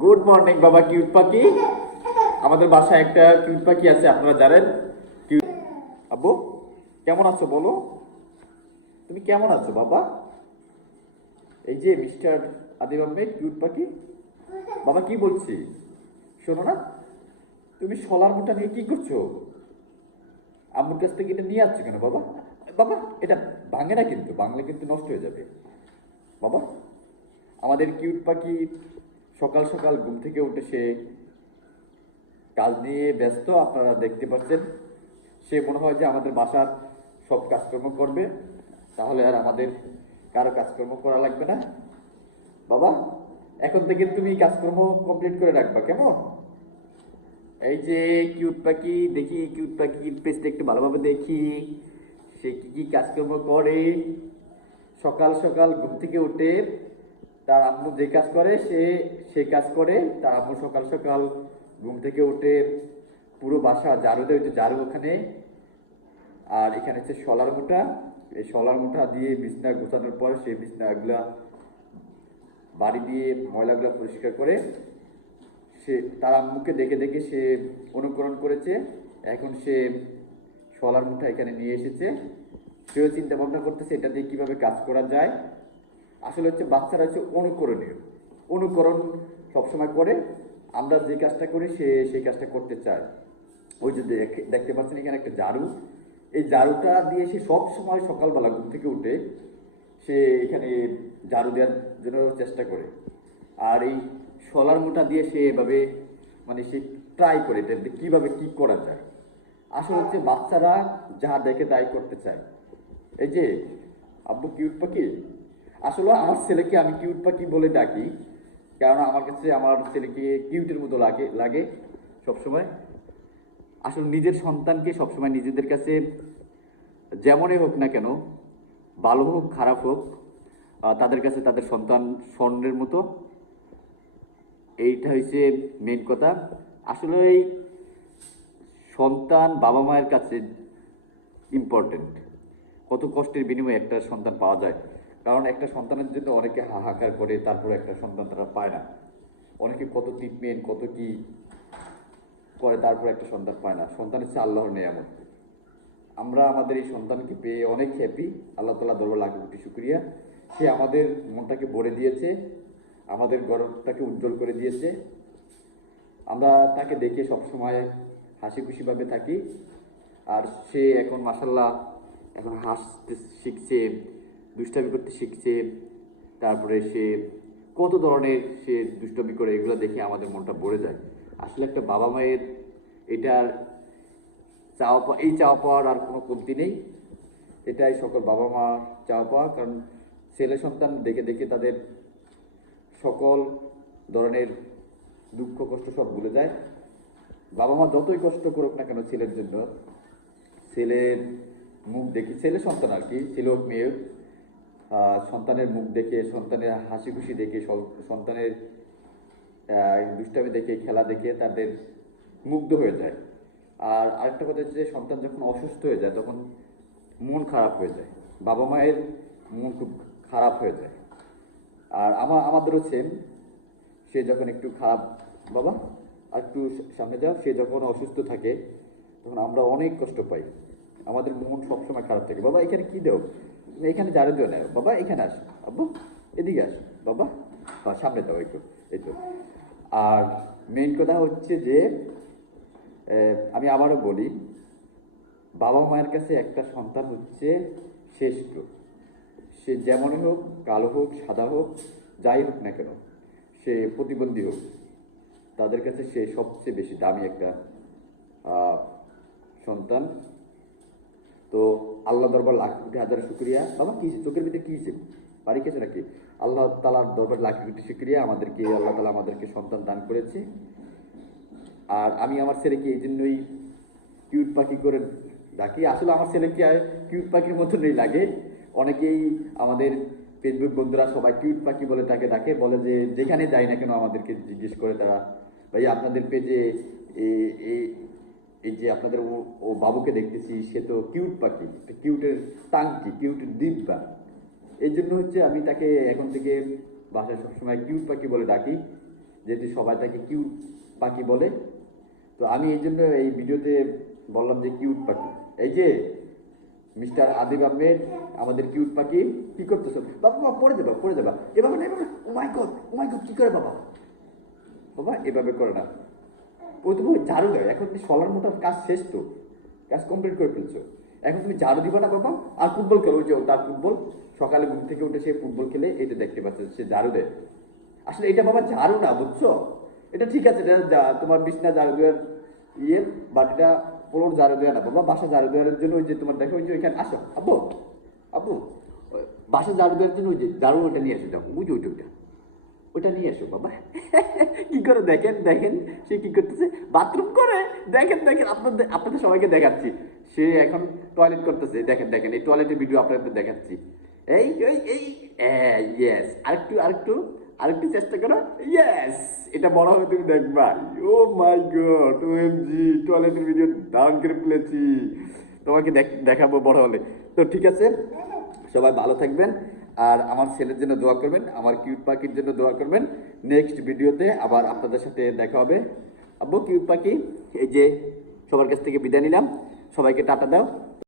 Good morning বাবা cute পাখি। আমাদের বাসায় একটা কিউট পাখি আছে, আপনারা জানেন? আব্বু, কেমন আছো বলো? তুমি কেমন আছো, বাবা? এই যে মিস্টার আদিব আহমেদ কিউট পাখি। বাবা, কি বলছি? শোনো না, তুমি সোলার মোটা নিয়ে কি করছ? আম্মুর কাছ থেকে এটা নিয়ে আসছো কেন, বাবা? বাবা, এটা ভাঙে না কিন্তু বাংলা কিন্তু নষ্ট হয়ে যাবে। বাবা, আমাদের কিউট পাখি সকাল সকাল ঘুম থেকে উঠে সে কাজ নিয়ে ব্যস্ত। আপনারা দেখতে পাচ্ছেন, সে মনে হয় যে আমাদের বাসার সব কাজকর্ম করবে। তাহলে আর আমাদের কারও কাজকর্ম করা লাগবে না। বাবা, এখন থেকে তুমি কাজকর্ম কমপ্লিট করে রাখবা, কেমন? এই যে কিউট পাখি, দেখি কিউট পাখির পেজটা একটু ভালোভাবে দেখি। সে কি কি কাজকর্ম করে? সকাল সকাল ঘুম থেকে উঠে তার আম্মু যে কাজ করে, সে সে কাজ করে। তার আম্মু সকাল সকাল ঘুম থেকে উঠে পুরো বাসা ঝাড়ু দেয় ঝাড়ু ওখানে। আর এখানে হচ্ছে শলার মুঠা। এই শলার মুঠা দিয়ে বিছনা গোছানোর পর সেই বিছনাগুলা, বাড়ি দিয়ে ময়লাগুলো পরিষ্কার করে, সে তার আম্মুকে দেখে দেখে সে অনুকরণ করেছে। এখন সে শলার মুঠা এখানে নিয়ে এসেছে। সেও চিন্তা ভাবনা করতেছে, এটা দিয়ে কীভাবে কাজ করা যায়। আসলে হচ্ছে বাচ্চারা হচ্ছে অনুকরণীয়। অনুকরণ সবসময় করে, আমরা যে কাজটা করি সে সেই কাজটা করতে চায়। ওই যে দেখ- দেখতে পাচ্ছেন এখানে একটা ঝাড়ু। এই ঝাড়ুটা দিয়ে সে সব সময় সকালবেলা ঘুম থেকে উঠে সে এখানে ঝাড়ু দেওয়ার জন্য চেষ্টা করে। আর এই শলার মোটা দিয়ে সে এভাবে মানে সে ট্রাই করে এটা কীভাবে কী করা যায়। আসলে হচ্ছে বাচ্চারা যা দেখে তাই করতে চায়। এই যে, আব্বু কিউট পাখি? আসলে আমার ছেলেকে আমি কিউট পাখি বলে ডাকি, কারণ আমার কাছে আমার ছেলেকে কিউটের মতো লাগে লাগে সবসময়। আসলে নিজের সন্তানকে সবসময় নিজেদের কাছে যেমনই হোক না কেন, ভালো হোক, খারাপ হোক তাদের কাছে তাদের সন্তান স্বর্ণের মতো। এইটা হচ্ছে মেন কথা। আসলে এই সন্তান বাবা মায়ের কাছে ইম্পর্টেন্ট কত কষ্টের বিনিময়ে একটা সন্তান পাওয়া যায়। কারণ একটা সন্তানের জন্য অনেকে হাহাকার করে, তারপরে একটা সন্তান তারা পায় না। অনেকে কত ট্রিটমেন্ট কত কি করে, তারপর একটা সন্তান পায় না। সন্তান হচ্ছে আল্লাহর নিয়ামত। আমরা আমাদের এই সন্তানকে পেয়ে অনেক হ্যাপি আল্লাহ তালা দরবার লাখ কোটি শুক্রিয়া। সে আমাদের মনটাকে ভরে দিয়েছে, আমাদের গরমটাকে উজ্জ্বল করে দিয়েছে। আমরা তাকে দেখে সবসময় হাসি খুশিভাবে থাকি। আর সে এখন মাসাল্লাহ এখন হাসতে শিখছে দুষ্টামি করতে শিখছে, তারপরে সে কত ধরনের সে দুষ্টামি করে, এগুলো দেখে আমাদের মনটা ভরে যায়। আসলে একটা বাবা মায়ের এটার চাওয়া পাওয়া এই চাওয়া পাওয়ার আর কোনো কমতি নেই। এটাই সকল বাবা মা চাওয়া পাওয়া, কারণ ছেলে সন্তান দেখে দেখে তাদের সকল ধরনের দুঃখ কষ্ট সব ভুলে যায়। বাবা মা যতই কষ্ট করুক না কেন ছেলের জন্য, ছেলের মুখ দেখি, ছেলে সন্তান আর কি, ছেলে হোক, মেয়ে সন্তানের মুখ দেখে, সন্তানের হাসি খুশি দেখে সন্তানের দুষ্টামি দেখে, খেলা দেখে তাদের মুগ্ধ হয়ে যায়। আর আরেকটা কথা হচ্ছে সন্তান যখন অসুস্থ হয়ে যায়, তখন মন খারাপ হয়ে যায়। বাবা মায়ের মন খুব খারাপ হয়ে যায়। আর আমার আমাদেরও সেম সে যখন একটু খারাপ, বাবা, আর একটু সামনে যাও, সে যখন অসুস্থ থাকে, তখন আমরা অনেক কষ্ট পাই। আমাদের মন সবসময় খারাপ থাকে। বাবা, এখানে কি দেও? এখানে দিও না বাবা, এখানে আস। আব্বু, এদিকে আস। বাবা, বা সামনে যাও একটু এই তো আর মেইন কথা হচ্ছে যে আমি আবারও বলি, বাবা মায়ের কাছে একটা সন্তান হচ্ছে শ্রেষ্ঠ। সে যেমনই হোক, কালো হোক, সাদা হোক, যাই হোক না কেন, সে প্রতিবন্ধী হোক, তাদের কাছে সে সবচেয়ে বেশি দামি একটা সন্তান। তো আল্লাহ দরবার লাখ কোটি হাজার শুক্রিয়া। বাবা, কি চোখের ভিতরে কি হিসেবে বাড়ি গেছে নাকি? আল্লাহ তালার দরবার লাখ কোটি শুক্রিয়া। আমাদেরকে, আল্লাহ তালা আমাদেরকে সন্তান দান করেছে। আর আমি আমার ছেলেকে এই জন্যই কিউট পাখি করে ডাকি। আসলে আমার ছেলেকে কিউট পাখির মতনই লাগে। অনেকেই আমাদের ফেসবুক বন্ধুরা সবাই কিউট পাখি বলে তাকে ডাকে। বলে যে, যেখানে যাই না কেন আমাদেরকে জিজ্ঞেস করে তারা। ভাই, আপনাদের পেজে এই যে আপনাদের ও- বাবুকে দেখতেছি, সে তো কিউট পাখি একটা কিউটের টাঙ্কি কিউটের দিব্যা। এই জন্য হচ্ছে আমি তাকে এখন থেকে বাসায় সবসময় কিউট পাখি বলে ডাকি যেহেতু সবাই তাকে কিউট পাখি বলে। তো আমি এই জন্য এই ভিডিওতে বললাম যে কিউট পাখি। এই যে মিস্টার আদিব আহমেদ, আমাদের কিউট পাখি, কি করতেছো? বাবা বাবা, পড়ে যাবা পড়ে যাবা। এভাবে না, এভাবে ও মাই ও মাই কি করে বাবা? বাবা, এভাবে করে না। তুমি ঝাড়ু দেয়। এখন তুমি সলার মতো কাজ শেষ তো। কাজ কমপ্লিট করে ফেলছো। এখন তুমি ঝাড়ু দিবা না বাবা। আর ফুটবল খেলো যে তার ফুটবল। সকালে ঘুম থেকে উঠে সে ফুটবল খেলে, এটা দেখতে পাচ্ছে সে ঝাড়ু দেয়। আসলে এটা বাবা ঝাড়ু না, বুঝছ? এটা ঠিক আছে, এটা তোমার বিছনা ঝাড়ু দেওয়ার ইয়ে বাট এটা ফ্লোর ঝাড়ু দেওয়া না বাবা। বাসা ঝাড়ু দেওয়ার জন্য ওই যে তোমার দেখো, ওই যে ওইখানে, আসো, আব্বু আব্বু, বাসা ঝাড়ু দেওয়ার জন্য ওই যে ঝাড়ু ওইটা নিয়ে এসো যাও বুঝো ওইটা। ওটা নিয়ে এসো, বাবা। কি করে দেখেন দেখেন, সে কি করতেছে? বাথরুম করে? দেখেন দেখেন, আপনাদের আপনাদের সবাইকে দেখাচ্ছি। সে এখন টয়লেট করতেছে। দেখেন দেখেন, এই টয়লেটের ভিডিও আপনাদের দেখাচ্ছি। এই এই এই ইয়েস আরেকটু আরেকটু আরেকটু চেষ্টা করো। ইয়েস এটা বড় হবে, তুমি দেখবা। ও মাই গড ওএমজি টয়লেটের ভিডিও ডাউন করে ফেলেছি। তোমাকে দেখ- দেখাবো বড় হলে। তো ঠিক আছে, সবাই ভালো থাকবেন। আর আমার ছেলের জন্য দোয়া করবেন, আমার কিউট পাখির জন্য দোয়া করবেন। নেক্সট ভিডিওতে আবার আপনাদের সাথে দেখা হবে। আব্বু, কিউট পাখি, এই যে সবার কাছ থেকে বিদায় নিলাম। সবাইকে টাটা দাও।